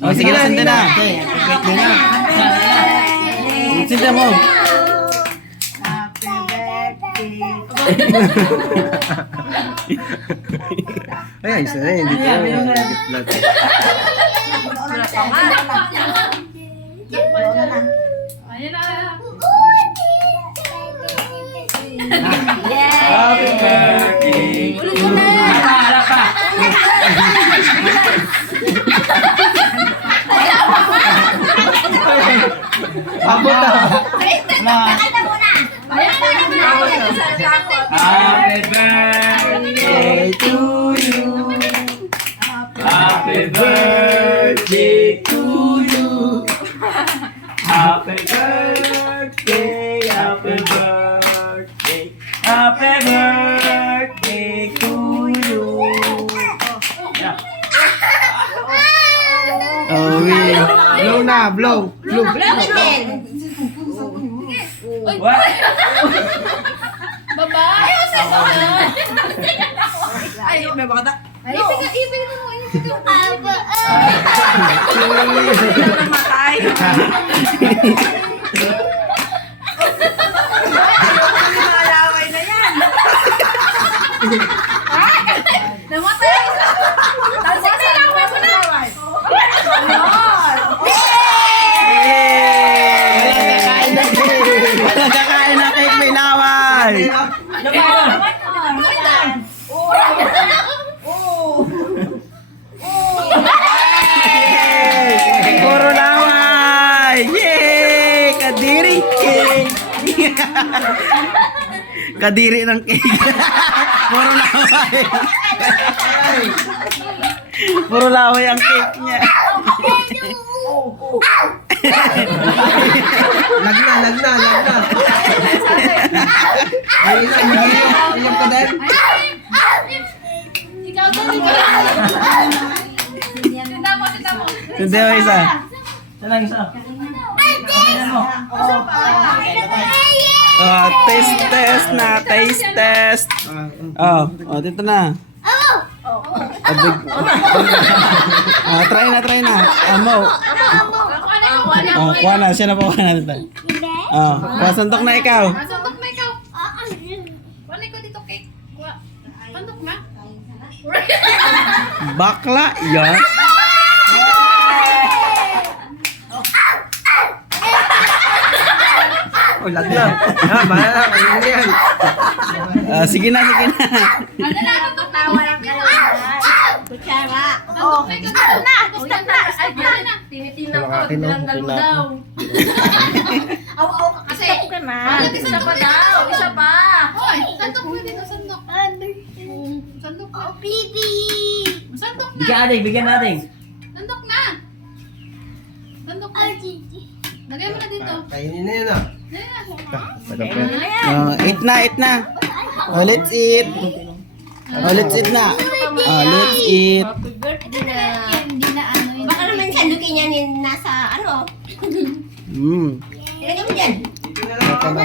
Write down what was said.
Oh, sige na, senda na. Senda mo. Ay, isa na, hindi ko. Ayan na. Happy birthday. Harap pa. Abot na. Happy birthday to you. Happy birthday to you. Happy birthday, happy birthday, happy birthday to you. Oh, wait. Blow na, blow. Blow. What? Babae. Ay, may baka Ipin mo. namatay. Malaway na yan. Namatay. Tansik na lang mo na. Nagkakain na cake, may laway. Puro laway. Yay! Kadiri cake. Kadiri ng cake. Puro laway. Puro laway ang cake niya. Lagna. Ayun ka din. Ikaw to. Tinda mo. Hindi mo isa. Saan ang isa? Taste test. Oh, dito na. Try na. Amo. Kuha na. Siya na po kuha na dito. Pasandok na ikaw. Masundok na ikaw. Kuha ko dito cake. Sandok na. Bakla, yan. Oh, lagna. Bahala na. Yan. Sige na. Ano na? Sandok na. Walang Kutsara. Sandok na ikaw. Sandok na. Ay, yan na. Tinitingnan ko. Tinanggal mo daw. Kasi, isa pa daw. Isa pa. Hoy, sandok mo dito. Sandok. Sandok na. Sandok na. Bigyan natin. Sandok na. Sandok na. Lagay mo na dito. Kainin na yun ah. Eat na. Let's eat. Let's eat na. Let's eat. Hindi na ano yun. Baka naman sandukin yan yung nasa ano. Mm. Ilagay mo dyan. Ito na.